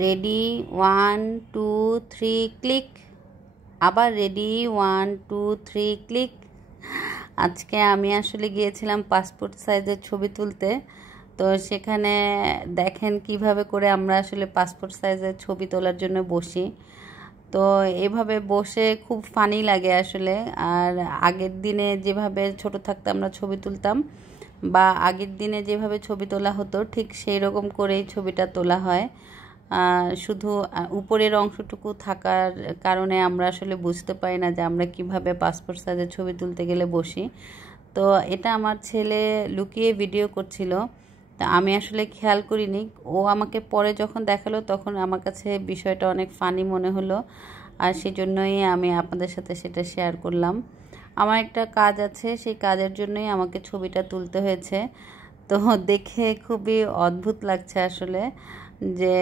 Ready 1 2 3 click, আবার ready 1 2 3 click. আজকে আমি আসলে গিয়েছিলাম পাসপোর্ট সাইজের ছবি তুলতে। তো সেখানে দেখেন কিভাবে করে আমরা আসলে পাসপোর্ট সাইজের ছবি তোলার জন্য বসি। তো এভাবে বসে খুব ফানি লাগে আসলে। আর আগের দিনে যেভাবে ছোট থাকতে আমরা ছবি তুলতাম বা আগের দিনে যেভাবে ছবি তোলা হতো ঠিক সেই রকম করেই ছবিটা তোলা হয়। শুধু উপরের অংশটুকু থাকার কারণে আমরা আসলে বুঝতে পারি না যে আমরা কিভাবে পাসপোর্ট সাইজের ছবি তুলতে গেলে বসি। তো এটা আমার ছেলে লুকিয়ে ভিডিও করছিল, তা আমি আসলে খেয়াল করিনি। ও আমাকে পরে যখন দেখালো তখন আমার কাছে বিষয়টা অনেক ফানি মনে হলো, আর সেজন্যই আমি আপনাদের সাথে সেটা শেয়ার করলাম। আমার একটা কাজ আছে, সেই কাজের জন্যই আমাকে ছবিটা তুলতে হয়েছে। তো দেখে খুবই অদ্ভুত লাগছে আসলে, যে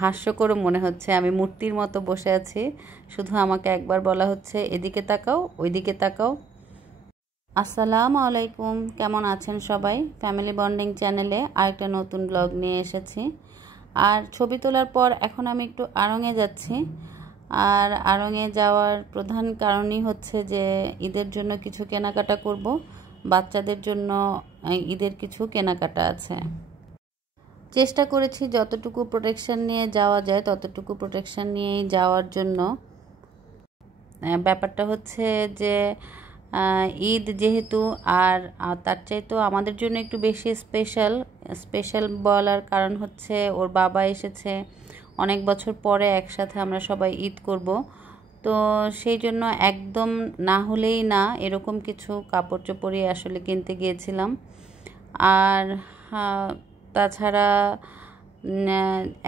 হাস্যকরও মনে হচ্ছে। আমি মূর্তির মতো বসে আছি, শুধু আমাকে একবার বলা হচ্ছে এদিকে তাকাও ওইদিকে তাকাও। আসসালামু আলাইকুম, কেমন আছেন সবাই? ফ্যামিলি বন্ডিং চ্যানেলে আরেকটা নতুন ব্লগ নিয়ে এসেছি। আর ছবি তোলার পর এখন আমি একটু আড়ংয়ে যাচ্ছি। আর আড়ংয়ে যাওয়ার প্রধান কারণই হচ্ছে যে ঈদের জন্য কিছু কেনাকাটা করব, বাচ্চাদের জন্য ঈদের কিছু কেনাকাটা আছে। চেষ্টা করেছি যতটুকু প্রোটেকশন নিয়ে যাওয়া যায় ততটুকু প্রোটেকশন নিয়েই যাওয়ার জন্য। ব্যাপারটা হচ্ছে যে ঈদ যেহেতু, আর তার চাইতেও আমাদের জন্য একটু বেশি স্পেশাল বলার কারণ হচ্ছে ওর বাবা এসেছে, অনেক বছর পরে একসাথে আমরা সবাই ঈদ করব। তো সেই জন্য একদম না হলেই না এরকম কিছু কাপড় চোপড়ই আসলে কিনতে গিয়েছিলাম। আর তাছাড়া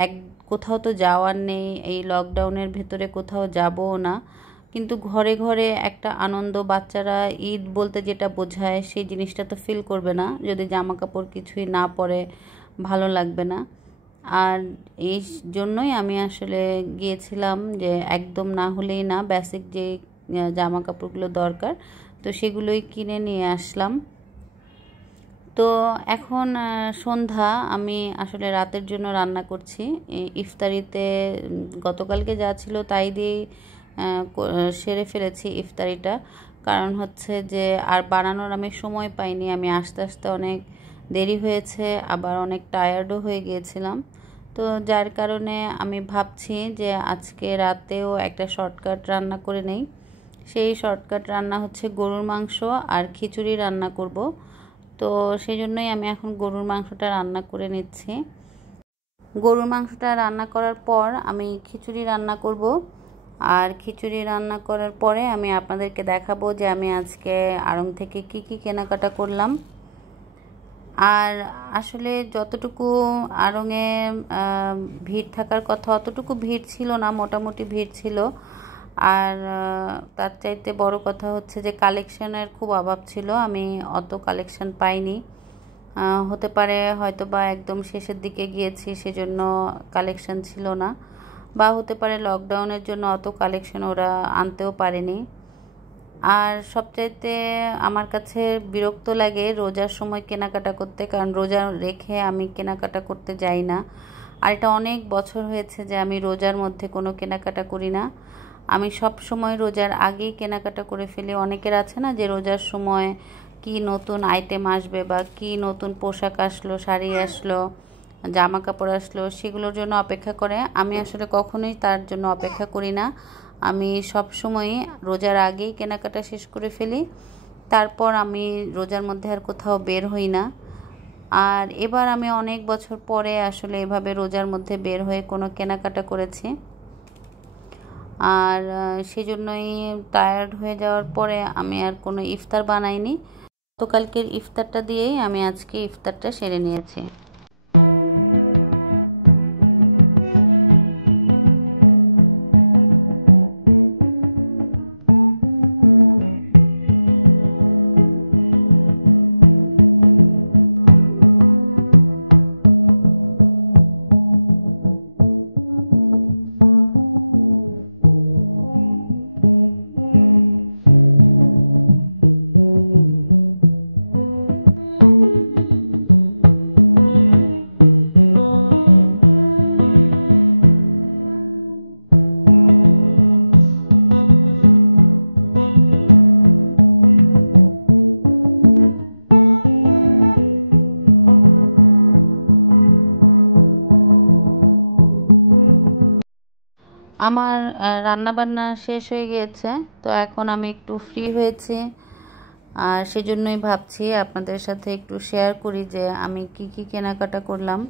এক কোথাও তো যাওয়ার নেই, এই লকডাউনের ভেতরে কোথাও যাবও না। কিন্তু ঘরে ঘরে একটা আনন্দ, বাচ্চারা ঈদ বলতে যেটা বোঝায় সেই জিনিসটা তো ফিল করবে না যদি জামা কাপড় কিছুই না পরে, ভালো লাগবে না। আর এই জন্যই আমি আসলে গিয়েছিলাম যে একদম না হলেই না, বেসিক যে জামা কাপড়গুলো দরকার তো সেগুলোই কিনে নিয়ে আসলাম। তো এখন সন্ধ্যা, আমি আসলে রাতের জন্য রান্না করছি। ইফতারিতে গতকালকে যা ছিল তাই দিয়েই সেরে ফেলেছি ইফতারিটা। কারণ হচ্ছে যে আর বানানোর আমি সময় পাইনি, আমি আস্তে আস্তে অনেক দেরি হয়েছে, আবার অনেক টায়ার্ডও হয়ে গিয়েছিলাম। তো যার কারণে আমি ভাবছি যে আজকে রাতেও একটা শর্টকাট রান্না করে নেই। সেই শর্টকাট রান্না হচ্ছে গরুর মাংস আর খিচুড়ি রান্না করব। তো সেই জন্যই আমি এখন গরুর মাংসটা রান্না করে নিচ্ছি। গরুর মাংসটা রান্না করার পর আমি খিচুড়ি রান্না করব। আর খিচুড়ি রান্না করার পরে আমি আপনাদেরকে দেখাবো যে আমি আজকে আড়ং থেকে কি কি কেনাকাটা করলাম। আর আসলে যতটুকু আড়ংয়ে ভিড় থাকার কথা অতটুকু ভিড় ছিল না, মোটামুটি ভিড় ছিল। আর তার চাইতে বড় কথা হচ্ছে যে কালেকশনের খুব অভাব ছিল, আমি অত কালেকশন পাইনি। হতে পারে হয়তো বা একদম শেষের দিকে গিয়েছি সেজন্য কালেকশন ছিল না, বা হতে পারে লকডাউনের জন্য অত কালেকশন ওরা আনতেও পারেনি। আর সবচাইতে আমার কাছে বিরক্ত লাগে রোজার সময় কেনাকাটা করতে, কারণ রোজা রেখে আমি কেনাকাটা করতে যাই না। আর এটা অনেক বছর হয়েছে যে আমি রোজার মধ্যে কোনো কেনাকাটা করি না। আমি সব সময় রোজার আগেই কেনাকাটা করে ফেলি। অনেকের আছে না যে রোজার সময় কি নতুন আইটেম আসবে বা কি নতুন পোশাক আসলো, শাড়ি আসলো, জামা কাপড় আসলো, সেগুলোর জন্য অপেক্ষা করে। আমি আসলে কখনোই তার জন্য অপেক্ষা করি না। আমি সব সময় রোজার আগেই কেনাকাটা শেষ করে ফেলি, তারপর আমি রোজার মধ্যে আর কোথাও বের হই না। আর এবার আমি অনেক বছর পরে আসলে এভাবে রোজার মধ্যে বের হয়ে কোনো কেনাকাটা করেছি। আর সেজন্যই টায়ার্ড হয়ে যাওয়ার পরে আমি আর কোনো ইফতার বানাইনি। গতকালকের ইফতারটা দিয়েই আমি আজকে ইফতারটা সেরে নিয়েছি। আমার রান্নাবান্না শেষ হয়ে গিয়েছে, তো এখন আমি একটু ফ্রি হয়েছি। আর সেজন্যই ভাবছি আপনাদের সাথে একটু শেয়ার করি যে আমি কি কি কেনাকাটা করলাম।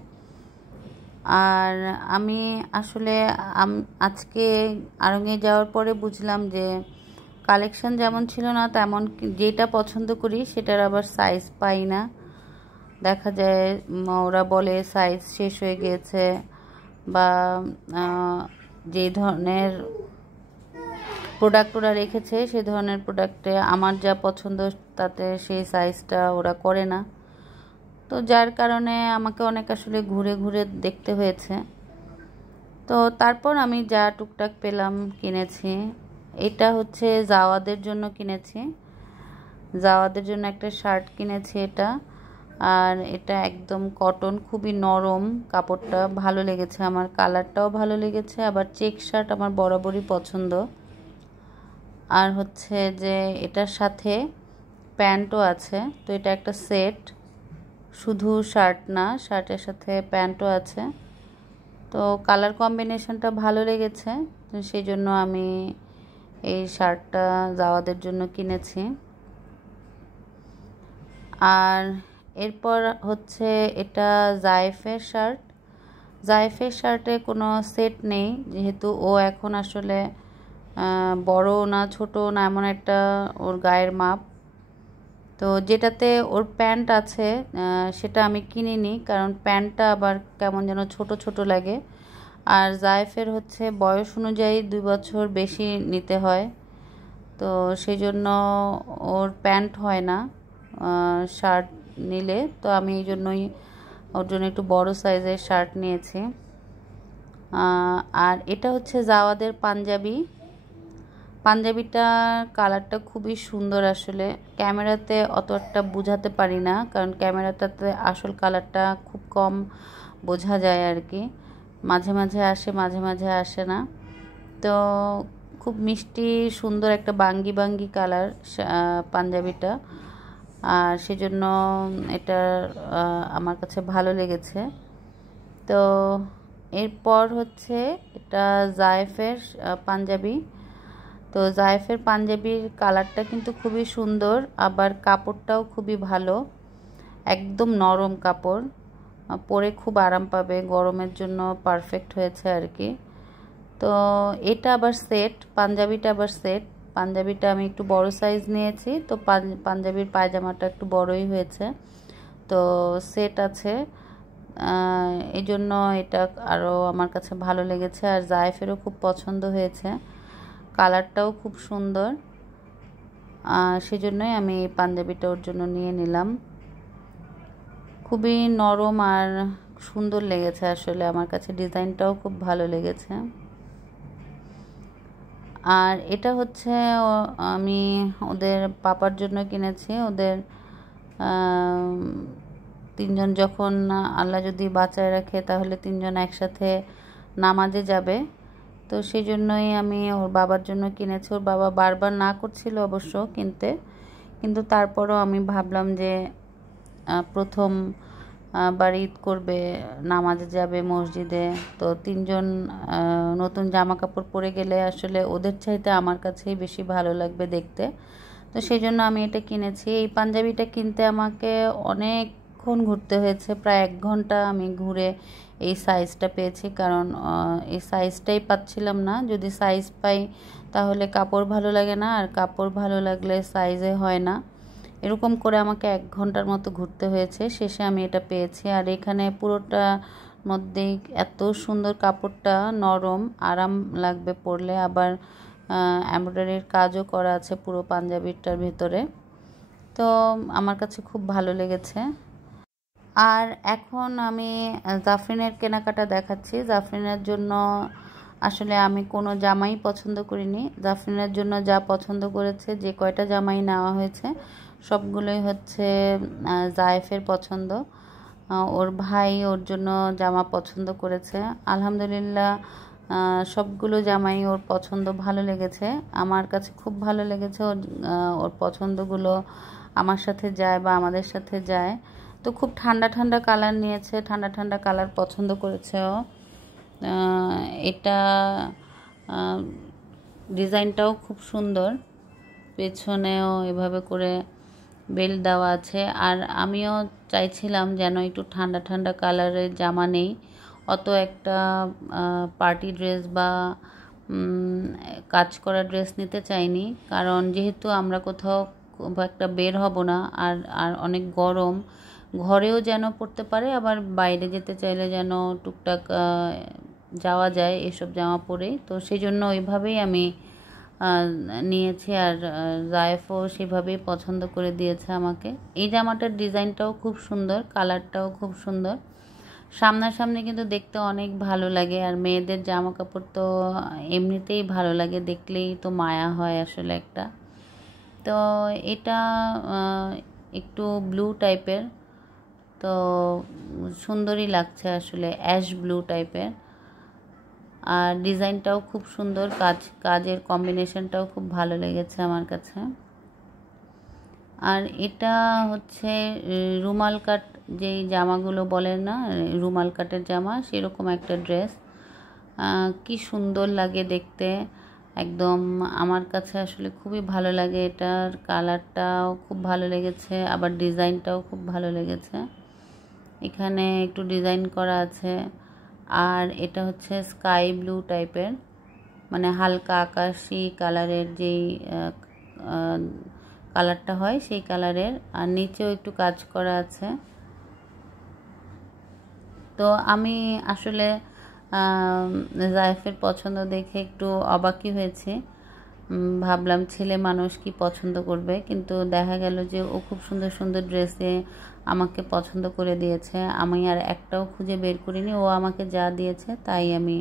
আর আমি আসলে আজকে আড়ঙে যাওয়ার পরে বুঝলাম যে কালেকশন যেমন ছিল না তেমন যেটা পছন্দ করি সেটার আবার সাইজ পাই না। দেখা যায় ওরা বলে সাইজ শেষ হয়ে গিয়েছে, বা যে ধরনের প্রোডাক্ট ওরা রেখেছে সে ধরনের প্রোডাক্টে আমার যা পছন্দ তাতে সেই সাইজটা ওরা করে না। তো যার কারণে আমাকে অনেক আসলে ঘুরে ঘুরে দেখতে হয়েছে। তো তারপর আমি যা টুকটাক পেলাম কিনেছি। এটা হচ্ছে জাওয়াদের জন্য কিনেছি, জাওয়াদের জন্য একটা শার্ট কিনেছি এটা। আর এটা একদম কটন, খুবই নরম কাপড়টা, ভালো লেগেছে আমার, কালারটাও ভালো লেগেছে। আবার চেক শার্ট আমার বরাবরই পছন্দ। আর হচ্ছে যে এটার সাথে প্যান্টও আছে, তো এটা একটা সেট, শুধু শার্ট না, শার্টের সাথে প্যান্টও আছে। তো কালার কম্বিনেশনটা ভালো লেগেছে, তো সেই জন্য আমি এই শার্টটা জাওয়াদের জন্য কিনেছি। আর এরপর হচ্ছে এটা জায়েফের শার্ট। জায়েফের শার্টে কোনো সেট নেই, যেহেতু ও এখন আসলে বড় না ছোট না এমন একটা ওর গায়ের মাপ। তো যেটাতে ওর প্যান্ট আছে সেটা আমি কিনিনি, কারণ প্যান্টটা আবার কেমন যেন ছোট ছোট লাগে। আর জায়েফের হচ্ছে বয়স অনুযায়ী 2 বছর বেশি নিতে হয়, তো সেই জন্য ওর প্যান্ট হয় না শার্ট নিলে। তো আমি এই জন্যই ওর জন্য একটু বড় সাইজের শার্ট নিয়েছি। আর এটা হচ্ছে জাওয়াদের পাঞ্জাবি। পাঞ্জাবিটার কালারটা খুবই সুন্দর, আসলে ক্যামেরাতে অত একটা বোঝাতে পারি না, কারণ ক্যামেরাটাতে আসল কালারটা খুব কম বোঝা যায় আর কি, মাঝে মাঝে আসে মাঝে মাঝে আসে না। তো খুব মিষ্টি সুন্দর একটা বাঙ্গি বাঙ্গি কালার পাঞ্জাবিটা, আর সেজন্য এটা আমার কাছে ভালো লেগেছে। তো এরপর হচ্ছে এটা জায়েফের পাঞ্জাবি। তো জায়েফের পাঞ্জাবির কালারটা কিন্তু খুবই সুন্দর, আবার কাপড়টাও খুবই ভালো, একদম নরম কাপড়, পরে খুব আরাম পাবে, গরমের জন্য পারফেক্ট হয়েছে আর কি। তো এটা আবার সেট, পাঞ্জাবিটা আবার সেট। পাঞ্জাবিটা আমি একটু বড় সাইজ নিয়েছি, তো পাঞ্জাবির পায়জামাটা একটু বড়ই হয়েছে, তো সেট আছে। এই জন্য এটা আরও আমার কাছে ভালো লেগেছে। আর জায়েফেরও খুব পছন্দ হয়েছে, কালারটাও খুব সুন্দর, সেজন্যই আমি এই পাঞ্জাবিটা ওর জন্য নিয়ে নিলাম। খুবই নরম আর সুন্দর লেগেছে, আসলে আমার কাছে ডিজাইনটাও খুব ভালো লেগেছে। আর এটা হচ্ছে আমি ওদের পাপার জন্য কিনেছি। ওদের 3 জন যখন আল্লাহ যদি বাঁচায় রাখে তাহলে 3 জন একসাথে নামাজে যাবে, তো সেই জন্যই আমি ওর বাবার জন্য কিনেছি। ওর বাবা বারবার না করছিল অবশ্য কিনতে, কিন্তু তারপরও আমি ভাবলাম যে প্রথম বার ঈদ করবে, নামাজে যাবে মসজিদে, তো 3 জন নতুন জামা কাপড় পরে গেলে আসলে ওদের চাইতে আমার কাছেই বেশি ভালো লাগবে দেখতে। তো সেই জন্য আমি এটা কিনেছি। এই পাঞ্জাবিটা কিনতে আমাকে অনেকক্ষণ ঘুরতে হয়েছে, প্রায় 1 ঘন্টা আমি ঘুরে এই সাইজটা পেয়েছি, কারণ এই সাইজটাই পাচ্ছিলাম না। যদি সাইজ পাই তাহলে কাপড় ভালো লাগে না, আর কাপড় ভালো লাগলে সাইজে হয় না। এরকম করে আমাকে 1 ঘন্টার মতো ঘুরতে হয়েছে, শেষে আমি এটা পেয়েছি। আর এখানে পুরোটা মধ্যেই এত সুন্দর, কাপড়টা নরম, আরাম লাগবে পরলে, আবার এমব্রয়ডারির কাজও করা আছে পুরো পাঞ্জাবিটার ভিতরে, তো আমার কাছে খুব ভালো লেগেছে। আর এখন আমি জাফরিনের কেনাকাটা দেখাচ্ছি। জাফরিনের জন্য আসলে আমি কোনো জামাই পছন্দ করিনি, জাফরিনের জন্য যা পছন্দ করেছে, যে কয়টা জামাই নেওয়া হয়েছে সবগুলোই হচ্ছে জায়েফের পছন্দ। ওর ভাই ওর জন্য জামা পছন্দ করেছে, আলহামদুলিল্লাহ সবগুলো জামাই ওর পছন্দ ভালো লেগেছে। আমার কাছে খুব ভালো লেগেছে, ওর পছন্দগুলো আমার সাথে যায় বা আমাদের সাথে যায়। তো খুব ঠান্ডা ঠান্ডা কালার নিয়েছে, ঠান্ডা ঠান্ডা কালার পছন্দ করেছে ও। এটা ডিজাইনটাও খুব সুন্দর, পেছনেও এভাবে করে বেল্ট দেওয়া আছে। আর আমিও চাইছিলাম যেন একটু ঠান্ডা ঠান্ডা কালারের জামা নেই, অত একটা পার্টি ড্রেস বা কাজ করা ড্রেস নিতে চাইনি, কারণ যেহেতু আমরা কোথাও খুব একটা বের হব না, আর আর অনেক গরম, ঘরেও যেন পরতে পারে, আবার বাইরে যেতে চাইলে যেন টুকটাক যাওয়া যায় এসব জামা পরেই। তো সেই জন্য ওইভাবেই আমি নিয়েছি, আর জায়েফও সেভাবেই পছন্দ করে দিয়েছে আমাকে। এই জামাটার ডিজাইনটাও খুব সুন্দর, কালারটাও খুব সুন্দর, সামনাসামনি কিন্তু দেখতে অনেক ভালো লাগে। আর মেয়েদের জামা কাপড় তো এমনিতেই ভালো লাগে, দেখলেই তো মায়া হয় আসলে একটা। তো এটা একটু ব্লু টাইপের, তো সুন্দরই লাগছে আসলে, অ্যাশ ব্লু টাইপের। আর ডিজাইনটাও খুব সুন্দর, কাজের কম্বিনেশনটাও খুব ভালো লেগেছে আমার কাছে। আর এটা হচ্ছে রুমাল কাট, যেই জামাগুলো বলেন না রুমাল কাটের জামা, সেরকম একটা ড্রেস। কি সুন্দর লাগে দেখতে, একদম আমার কাছে আসলে খুবই ভালো লাগে। এটার কালারটাও খুব ভালো লেগেছে, আবার ডিজাইনটাও খুব ভালো লেগেছে। এখানে একটু ডিজাইন করা আছে। আর এটা হচ্ছে স্কাই ব্লু টাইপের, মানে হালকা আকাশি কালারের যেই কালারটা হয় সেই কালারের, আর নিচেও একটু কাজ করা আছে। তো আমি আসলে জায়েফের পছন্দ দেখে একটু অবাকই হয়েছে, ভাবলাম ছেলে মানুষ কি পছন্দ করবে, কিন্তু দেখা গেল যে ও খুব সুন্দর সুন্দর ড্রেসে আমাকে পছন্দ করে দিয়েছে। আমি আর একটাও খুঁজে বের করিনি, ও আমাকে যা দিয়েছে তাই আমি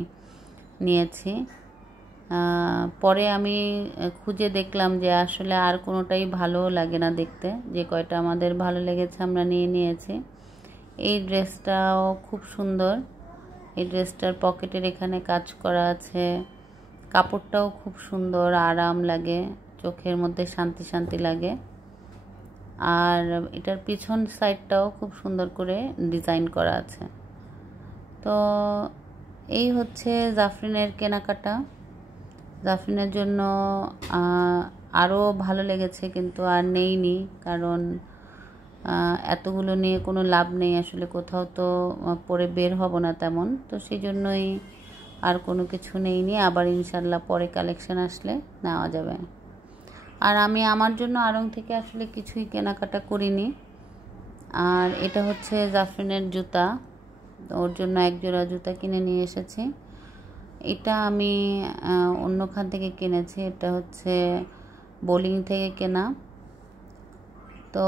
নিয়েছি। পরে আমি খুঁজে দেখলাম যে আসলে আর কোনোটাই ভালো লাগে না দেখতে, যে কয়টা আমাদের ভালো লেগেছে আমরা নিয়েছি। এই ড্রেসটাও খুব সুন্দর, এই ড্রেসটার পকেটের এখানে কাজ করা আছে, কাপড়টাও খুব সুন্দর, আরাম লাগে, চোখের মধ্যে শান্তি শান্তি লাগে। আর এটার পিছন সাইডটাও খুব সুন্দর করে ডিজাইন করা আছে। তো এই হচ্ছে জাফরিনের কেনাকাটা। জাফরিনের জন্য আরও ভালো লেগেছে, কিন্তু আর নেইনি, কারণ এতগুলো নিয়ে কোনো লাভ নেই আসলে, কোথাও তো পরে বের হব না তেমন, তো সেই জন্যই আর কোনো কিছু নেইনি। আবার ইনশাল্লাহ পরে কালেকশন আসলে নেওয়া যাবে। আর আমি আমার জন্য আড়ং থেকে আসলে কিছুই কেনাকাটা করিনি। আর এটা হচ্ছে জাফরিনের জুতা, ওর জন্য এক জোড়া জুতা কিনে নিয়ে এসেছি। এটা আমি অন্য খান থেকে কিনেছি, এটা হচ্ছে বোলিং থেকে কেনা। তো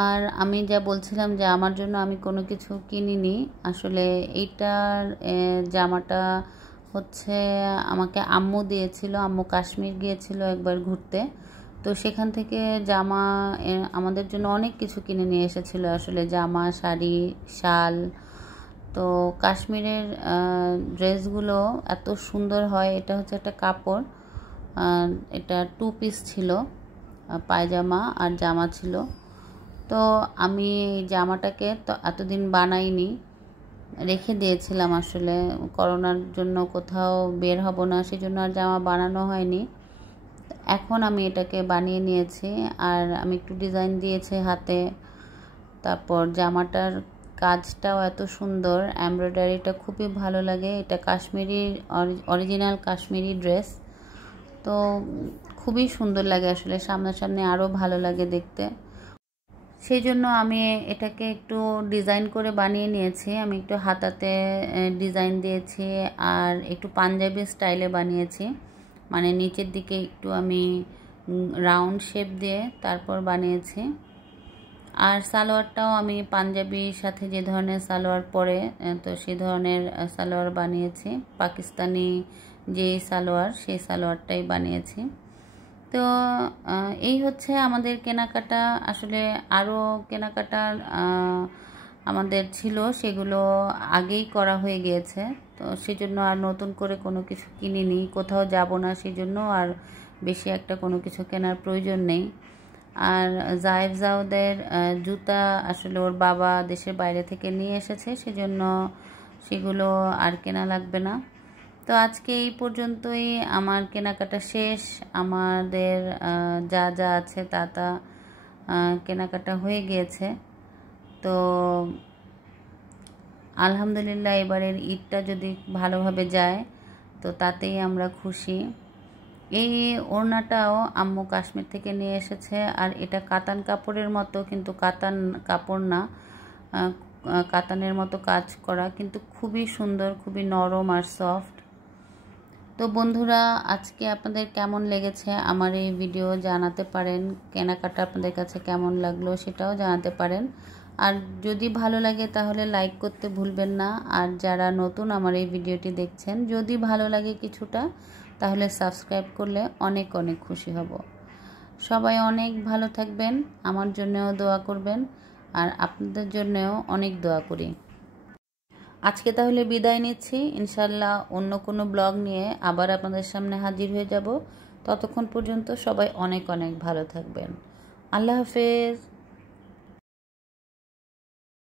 আর আমি যা বলছিলাম যে আমার জন্য আমি কোনো কিছু কিনিনি, আসলে এইটার জামাটা হচ্ছে আমাকে আম্মু দিয়েছিল, আম্মু কাশ্মীর গিয়েছিল একবার ঘুরতে, তো সেখান থেকে জামা আমাদের জন্য অনেক কিছু কিনে নিয়ে এসেছিলো আসলে, জামা, শাড়ি, শাল। তো কাশ্মীরের ড্রেসগুলো এত সুন্দর হয়। এটা হচ্ছে একটা কাপড়, এটা 2 পিস ছিল, পায়জামা আর জামা ছিল। তো আমি এই জামাটাকে তো এতদিন বানাইনি, রেখে দিয়েছিলাম আসলে, করোনার জন্য কোথাও বের হব না, সেজন্য আর জামা বানানো হয়নি। এখন আমি এটাকে বানিয়ে নিয়েছি, আর আমি একটু ডিজাইন দিয়েছি হাতে। তারপর জামাটার কাজটাও এত সুন্দর, এমব্রয়ডারিটা খুবই ভালো লাগে। এটা কাশ্মীরি, অরিজিনাল কাশ্মীরি ড্রেস, তো খুবই সুন্দর লাগে আসলে, সামনাসামনি আরও ভালো লাগে দেখতে। সেই জন্য আমি এটাকে একটু ডিজাইন করে বানিয়ে নিয়েছি। আমি একটু হাতাতে ডিজাইন দিয়েছি, আর একটু পাঞ্জাবি স্টাইলে বানিয়েছি, মানে নিচের দিকে একটু আমি রাউন্ড শেপ দিয়ে তারপর বানিয়েছি। আর সালোয়ারটাও আমি পাঞ্জাবির সাথে যে ধরনের সালোয়ার পরে, তো সেই ধরনের সালোয়ার বানিয়েছি, পাকিস্তানি যে সালোয়ার সেই সালোয়ারটাই বানিয়েছি। তো এই হচ্ছে আমাদের কেনাকাটা। আসলে আরও কেনাকাটা আমাদের ছিল, সেগুলো আগেই করা হয়ে গিয়েছে, তো সেজন্য আর নতুন করে কোনো কিছু কিনিনি, কোথাও যাব না, সেজন্য আর বেশি একটা কোনো কিছু কেনার প্রয়োজন নেই। আর জায়েফ জাউদের জুতা আসলে ওর বাবা দেশের বাইরে থেকে নিয়ে এসেছে, সেজন্য সেগুলো আর কেনা লাগবে না। তো আজকে এই পর্যন্তই আমার কেনাকাটা শেষ। আমাদের যা যা আছে তা তা কেনাকাটা হয়ে গিয়েছে। তো আলহামদুলিল্লাহ এবারের ঈদটা যদি ভালোভাবে যায় তো তাতেই আমরা খুশি। এই ওড়নাটাও আম্মু কাশ্মীর থেকে নিয়ে এসেছে, আর এটা কাতান কাপড়ের মতো, কিন্তু কাতান কাপড় না, কাতানের মতো কাজ করা, কিন্তু খুবই সুন্দর, খুবই নরম আর সফট। তো বন্ধুরা, আজকে আপনাদের কেমন লেগেছে আমার এই ভিডিও জানাতে পারেন, কেনাকাটা আপনাদের কাছে কেমন লাগলো সেটাও জানাতে পারেন। আর যদি ভালো লাগে তাহলে লাইক করতে ভুলবেন না। আর যারা নতুন আমার এই ভিডিওটি দেখছেন, যদি ভালো লাগে কিছুটা তাহলে সাবস্ক্রাইব করলে অনেক অনেক খুশি হব। সবাই অনেক ভালো থাকবেন, আমার জন্যও দোয়া করবেন, আর আপনাদের জন্যও অনেক দোয়া করি। আজকে তাহলে বিদায় নিচ্ছি। ইনশাল্লাহ অন্য কোনো ব্লগ নিয়ে আবার আপনাদের সামনে হাজির হয়ে যাব। ততক্ষণ পর্যন্ত সবাই অনেক অনেক ভালো থাকবেন। আল্লাহ হাফেজ।